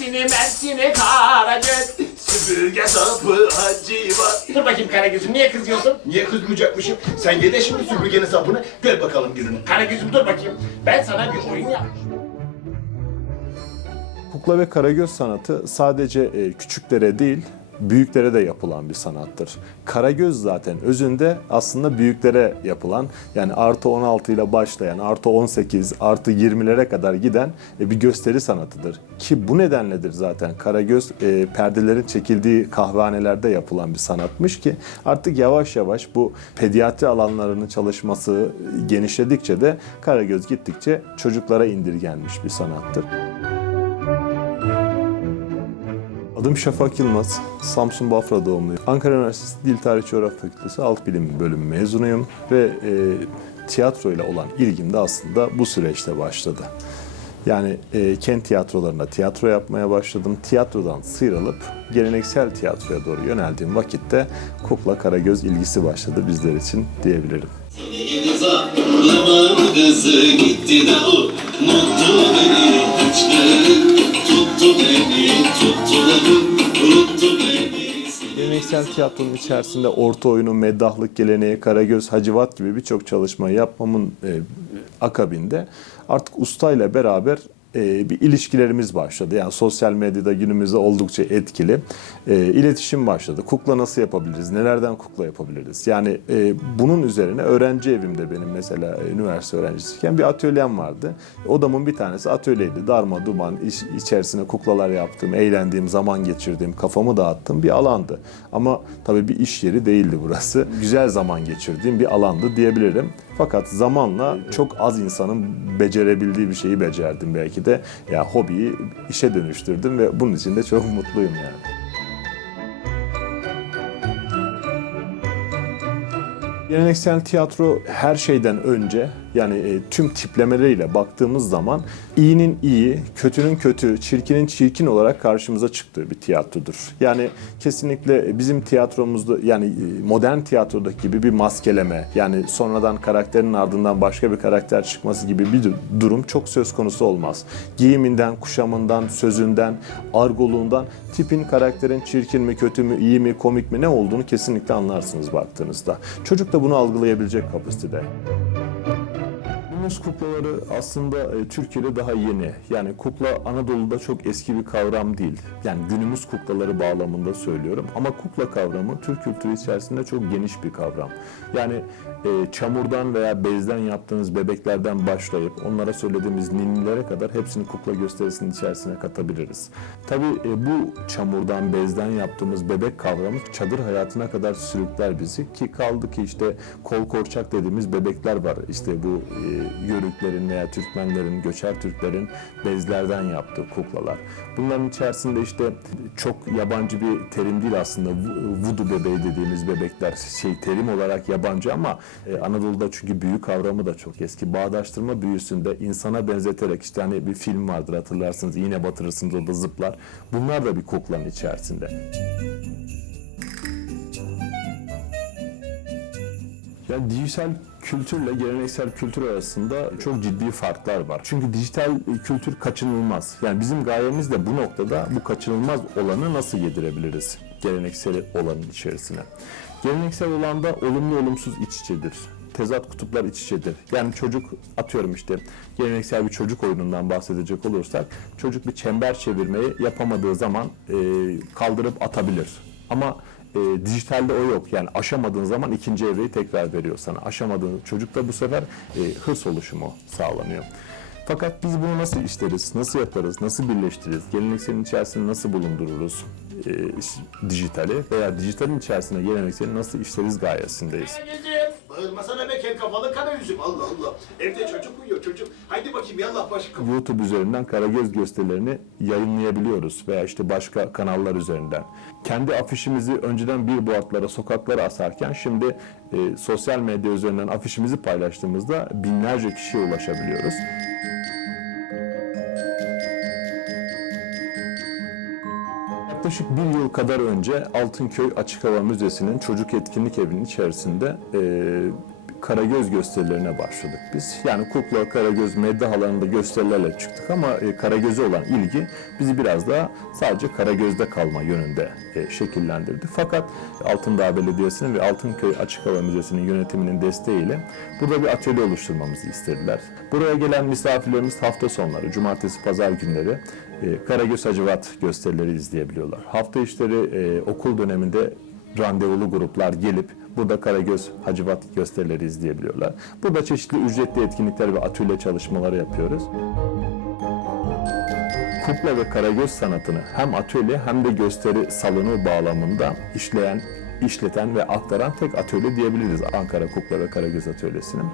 Mersin'i Mersin'i Karagöz. Süpürge sapı hacivat. Dur bakayım Karagöz'üm niye kızıyorsun? Niye kızmayacakmışım? Sen ye de şimdi süpürgenin sapını. Gör bakalım gününü. Karagöz'üm dur bakayım. Ben sana bir oyun yapmışım. Kukla ve karagöz sanatı sadece e, küçüklere değil, büyüklere de yapılan bir sanattır. Karagöz zaten özünde aslında büyüklere yapılan, yani artı 16 ile başlayan, artı 18, artı 20'lere kadar giden e, bir gösteri sanatıdır. Ki bu nedenledir zaten Karagöz e, perdelerin çekildiği kahvehanelerde yapılan bir sanatmış ki artık yavaş yavaş bu pediatri alanlarının çalışması genişledikçe de Karagöz gittikçe çocuklara indirgenmiş bir sanattır. Adım Şafak Yılmaz, Samsun Bafra doğumluyum. Ankara Üniversitesi Dil Tarih Coğrafya Fakültesi Halk Bilimi bölümü mezunuyum ve e, tiyatro olan ilgim de aslında bu süreçte başladı. Yani e, kent tiyatrolarında tiyatro yapmaya başladım. Tiyatrodan sıyrılıp geleneksel tiyatroya doğru yöneldiğim vakitte Kukla Karagöz ilgisi başladı bizler için diyebilirim. Zamanı kızı gitti de o Mutlu beni hıçkırık Geleneksel tiyatronun içerisinde orta oyunu, meddahlık geleneği, Karagöz, Hacivat gibi birçok çalışmayı yapmamın e, akabinde artık ustayla beraber e, bir ilişkilerimiz başladı. Yani sosyal medyada günümüzde oldukça etkili. E, iletişim başladı. Kukla nasıl yapabiliriz? Nelerden kukla yapabiliriz? Yani e, bunun üzerine öğrenci evimde benim mesela e, üniversite öğrencisiyken bir atölyem vardı. Odamın bir tanesi atölyeydi. Darma duman, iç, içerisine kuklalar yaptığım, eğlendiğim, zaman geçirdiğim, kafamı dağıttığım bir alandı. Ama tabii bir iş yeri değildi burası. Güzel zaman geçirdiğim bir alandı diyebilirim. Fakat zamanla çok az insanın becerebildiği bir şeyi becerdim belki de. Ya hobiyi işe dönüştürdüm ve bunun için de çok mutluyum yani. Geleneksel tiyatro her şeyden önce yani e, tüm tiplemeleriyle baktığımız zaman iyinin iyi, kötünün kötü, çirkinin çirkin olarak karşımıza çıktığı bir tiyatrodur. Yani kesinlikle bizim tiyatromuzda yani e, modern tiyatrodaki gibi bir maskeleme yani sonradan karakterin ardından başka bir karakter çıkması gibi bir du- durum çok söz konusu olmaz. Giyiminden, kuşamından, sözünden, argoluğundan tipin karakterin çirkin mi, kötü mü, iyi mi, komik mi ne olduğunu kesinlikle anlarsınız baktığınızda. Çocuk da bunu algılayabilecek kapasitede. Günümüz kuklaları aslında e, Türkiye'de daha yeni. Yani kukla Anadolu'da çok eski bir kavram değil. Yani günümüz kuklaları bağlamında söylüyorum. Ama kukla kavramı Türk kültürü içerisinde çok geniş bir kavram. Yani e, çamurdan veya bezden yaptığınız bebeklerden başlayıp onlara söylediğimiz ninnilere kadar hepsini kukla gösterisinin içerisine katabiliriz. Tabii e, bu çamurdan, bezden yaptığımız bebek kavramı çadır hayatına kadar sürükler bizi ki kaldı ki işte kol korçak dediğimiz bebekler var. İşte bu e, Yörüklerin veya Türkmenlerin, göçer Türklerin bezlerden yaptığı kuklalar. Bunların içerisinde işte çok yabancı bir terim değil aslında. Vudu bebeği dediğimiz bebekler şey terim olarak yabancı ama e, Anadolu'da çünkü büyü kavramı da çok eski. Bağdaştırma büyüsünde insana benzeterek işte hani bir film vardır hatırlarsınız. iğne batırırsınız o da zıplar. Bunlar da bir kuklanın içerisinde. Yani dijital kültürle geleneksel kültür arasında çok ciddi farklar var. Çünkü dijital kültür kaçınılmaz. Yani bizim gayemiz de bu noktada bu kaçınılmaz olanı nasıl yedirebiliriz geleneksel olanın içerisine. Geleneksel olanda olumlu olumsuz iç içedir. Tezat kutuplar iç içedir. Yani çocuk atıyorum işte geleneksel bir çocuk oyunundan bahsedecek olursak çocuk bir çember çevirmeyi yapamadığı zaman e, kaldırıp atabilir. Ama e, dijitalde o yok. Yani aşamadığın zaman ikinci evreyi tekrar veriyor sana. Aşamadığın çocukta bu sefer e, hırs oluşumu sağlanıyor. Fakat biz bunu nasıl işleriz, nasıl yaparız, nasıl birleştiririz, gelenekselin içerisinde nasıl bulundururuz e, dijitali veya dijitalin içerisinde gelenekseli nasıl işleriz gayesindeyiz. Bağırmasana be kel kafalı kara yüzüm. Allah Allah. Evde çocuk uyuyor çocuk. Haydi bakayım yallah başı kapı. YouTube üzerinden Karagöz gösterilerini yayınlayabiliyoruz veya işte başka kanallar üzerinden. Kendi afişimizi önceden billboardlara, sokaklara asarken şimdi e, sosyal medya üzerinden afişimizi paylaştığımızda binlerce kişiye ulaşabiliyoruz. Yaklaşık bir yıl kadar önce Altınköy Açık Hava Müzesi'nin çocuk etkinlik evinin içerisinde e, Karagöz gösterilerine başladık biz. Yani kukla, karagöz, meddah alanında gösterilerle çıktık ama e, karagöze olan ilgi bizi biraz daha sadece karagözde kalma yönünde e, şekillendirdi. Fakat Altındağ Belediyesi'nin ve Altınköy Açık Hava Müzesi'nin yönetiminin desteğiyle burada bir atölye oluşturmamızı istediler. Buraya gelen misafirlerimiz hafta sonları, cumartesi, pazar günleri e, Karagöz Hacivat gösterileri izleyebiliyorlar. Hafta işleri e, okul döneminde randevulu gruplar gelip burada Karagöz Hacivat gösterileri izleyebiliyorlar. Burada çeşitli ücretli etkinlikler ve atölye çalışmaları yapıyoruz. Kukla ve karagöz sanatını hem atölye hem de gösteri salonu bağlamında işleyen, işleten ve aktaran tek atölye diyebiliriz Ankara Kukla ve Karagöz Atölyesi'nin.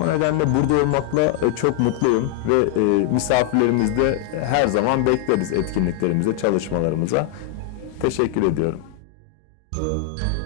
O nedenle burada olmakla e, çok mutluyum ve e, misafirlerimiz de her zaman bekleriz etkinliklerimize, çalışmalarımıza. Teşekkür ediyorum. Uh...